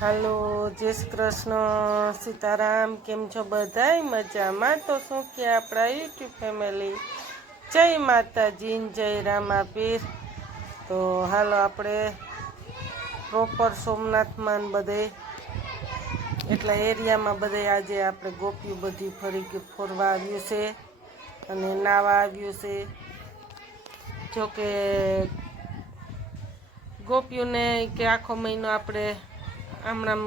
હાલો, જય શ્રી કૃષ્ણ, સીતારામ. કેમ છો બધાય? મજામાં તો શું કે આપણા યુટ્યુબ ફેમિલી જય માતાજી, જય રામાપીર. તો હાલો આપણે પ્રોપર સોમનાથમાં બધે એટલા એરિયામાં બધે આજે આપણે ગોપીઓ બધી ફરવા આવ્યું છે અને નાવા આવ્યું છે. જોકે ગોપીઓને કે આખો મહિનો આપણે હમણાં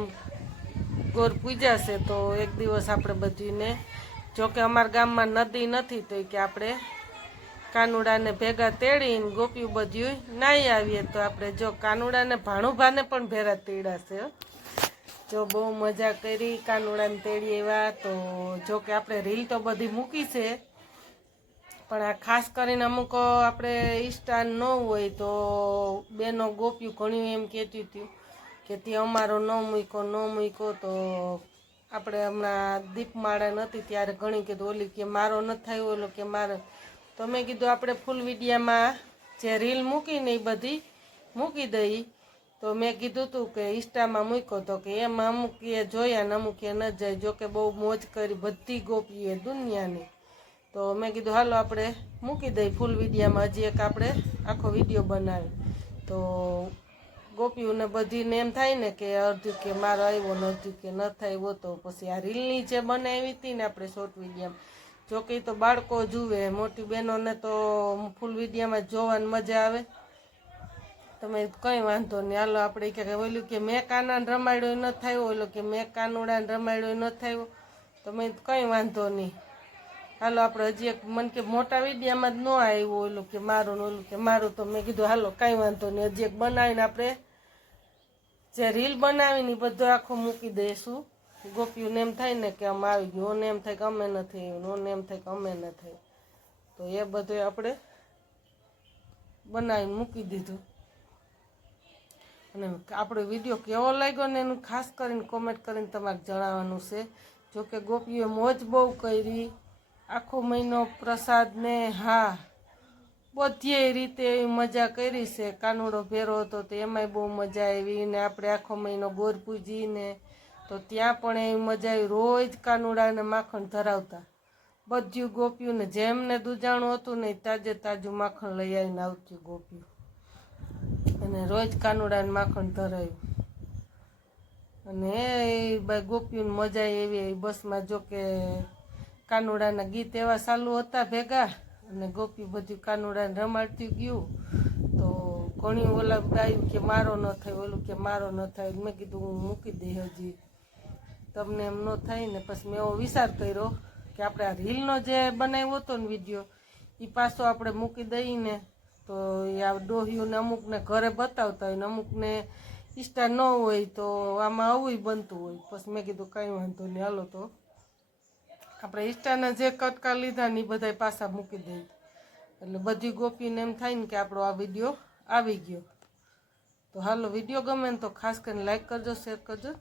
ગોર પૂજા છે તો એક દિવસ આપણે બધીને, જોકે અમારા ગામમાં નદી નથી તો કે આપણે કાનુડાને ભેગા તેડીને ગોપીઓ બધું નાહી આવીએ. તો આપણે જો કાનુડાને ભાણુભાને પણ ભેરા તેડાશે. જો બહુ મજા કરી, કાનુડાને તેડી એવા. તો જોકે આપણે રીલ તો બધી મૂકી છે, પણ આ ખાસ કરીને અમુક આપણે ઇન્સ્ટા ન હોય તો બેનો ગોપ્યું ઘણી એમ કહેતી હતું કે તે અમારો ન મૂક્યો. તો આપણે હમણાં દીપમાળા નથી ત્યારે ઘણી કીધું ઓલી કે મારો ન થયો, ઓલો કે મારો. તો મેં કીધું આપણે ફૂલ વિડીયામાં જે રીલ મૂકીને એ બધી મૂકી દઈ. તો મેં કીધું હતું કે ઇન્સ્ટામાં મૂક્યો તો કે એમાં અમુક એ જોયા ને અમુક એ ન જાય. જોકે બહુ મોજ કરી બધી ગોપીએ દુનિયાની. તો મેં કીધું હાલો આપણે મૂકી દઈ ફૂલ વિડીયામાં, હજી એક આપણે આખો વિડીયો બનાવી. તો ગોપીઓને બધીને એમ થાય ને કે અડધું કે મારો આવ્યો ને અડધું કે ન થાય. તો પછી આ રીલની જે બનાવી હતી ને આપણે શોર્ટ વિડીયામાં, જોકે તો બાળકો જુએ, મોટી બહેનોને તો ફૂલ વિડીયામાં જોવાની મજા આવે. તમે કંઈ વાંધો નહીં, હાલો આપણે કે ઓલું કે મેં કાનાને રમાડ્યો ન થયો, ઓલો કે મેં કાનુડાને રમાડ્યો ન થયો. તમે કંઈ વાંધો નહીં, હાલો આપણે હજી એક મન કે મોટા વિડીયામાં જ ન આવ્યું ઓલું કે મારું ને ઓલું કે મારું. તો મેં કીધું હાલો કાંઈ વાંધો નહીં, હજી એક બનાવીને આપણે જે રીલ બનાવીને બધું આખું મૂકી દઈશું. ગોપીઓને એમ થાય ને કે અમે આવી ગયું, ઓને એમ થાય કે અમે નથી આવ્યું, ઓને એમ થાય કે અમે નથી. તો એ બધું આપણે બનાવીને મૂકી દીધું. અને આપણો વિડીયો કેવો લાગ્યો ને એનું ખાસ કરીને કોમેન્ટ કરીને તમારે જણાવવાનું છે. જોકે ગોપીઓએ મોજ બહુ કરી, આખો મહિનો પ્રસાદ ને હા બધી રીતે એવી મજા કરી છે. કાનુડો ભેરો હતો તો એમાંય બહુ મજા આવી ને આપણે આખો મહિનો ગોર પૂજીને તો ત્યાં પણ એવી મજા આવી. રોજ કાનુડાને માખણ ધરાવતા બધું ગોપીઓને, જેમને દૂજાણું હતું ને તાજે તાજું માખણ લઈ આવીને આવતી ગોપીઓ, અને રોજ કાનુડાને માખણ ધરાવ્યું. અને એ ગોપીઓને મજા એવી બસમાં. જોકે કાનુડાના ગીત એવા ચાલુ હતા ભેગા, અને ગોપી બધું કાનુડાને રમાડતી ગયું. તો ઘણી ઓલા ગાયું કે મારો ન થાય, ઓલું કે મારો ન થાય. મેં કીધું હું મૂકી દઈ, હજી તમને એમ ન થાય ને. પછી મેં એવો વિચાર કર્યો કે આપણે આ રીલનો જે બનાવ્યો હતો ને વિડીયો, એ પાછો આપણે મૂકી દઈને તો આ ડોહીઓને અમુકને ઘરે બતાવતા હોય ને અમુકને ઇન્સ્ટા ન હોય તો આમાં આવું બનતું હોય. પછી મેં કીધું કંઈ વાંધો નહીં, હાલો તો આપણે ઇન્સ્ટાના જે કટકા લીધા ને એ બધા પાછા મૂકી દઈએ. એટલે બધી ગોપીને એમ થાય ને કે આપણો આ વિડીયો આવી ગયો. તો હાલો, વિડીયો ગમે ને તો ખાસ કરીને લાઈક કરજો, શેર કરજો.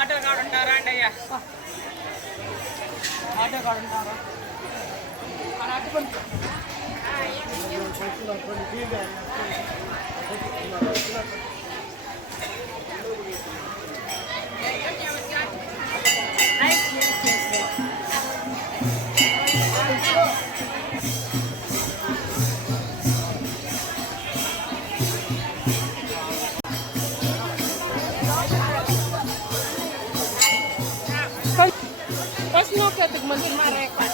ఆటో కాడు ఉంటారా అండి అయ్యా ఆటో కాడు ఉంటారా Pas no ka tigman marekat.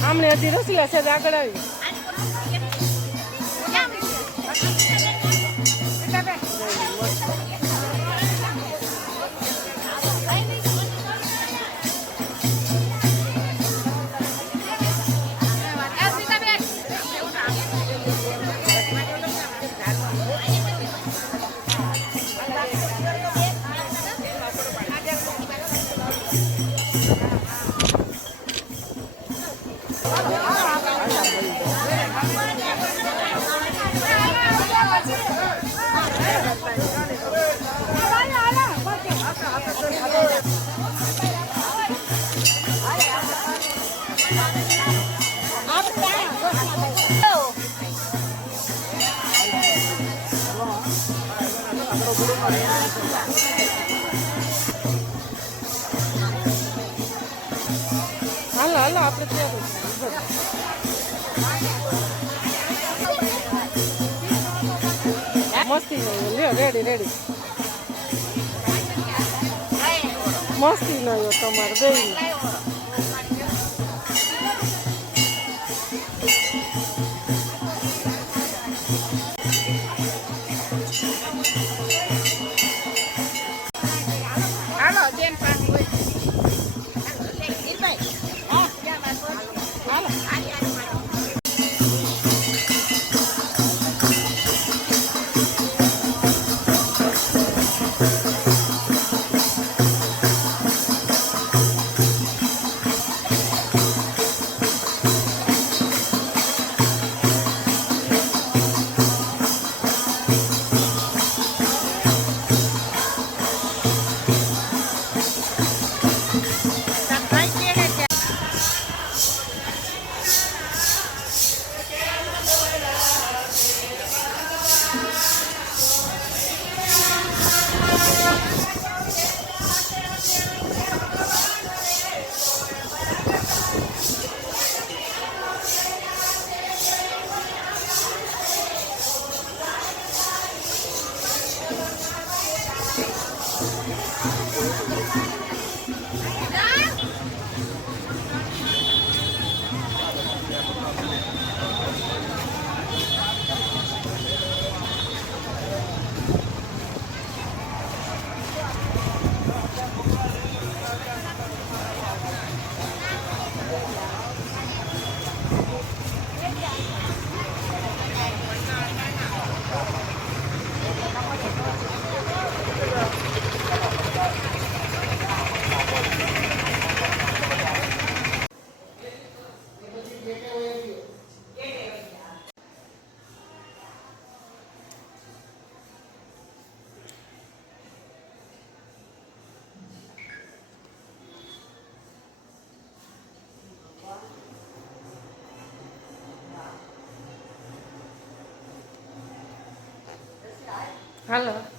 हमने धीरे से ऐसे जाकर आई હાલો હાલો આપણે ત્યાં મસ્તી લ્યો રેડી રેડી મસ્તી નો તમારે બેન હાલો બેન પાસ હોય હાલો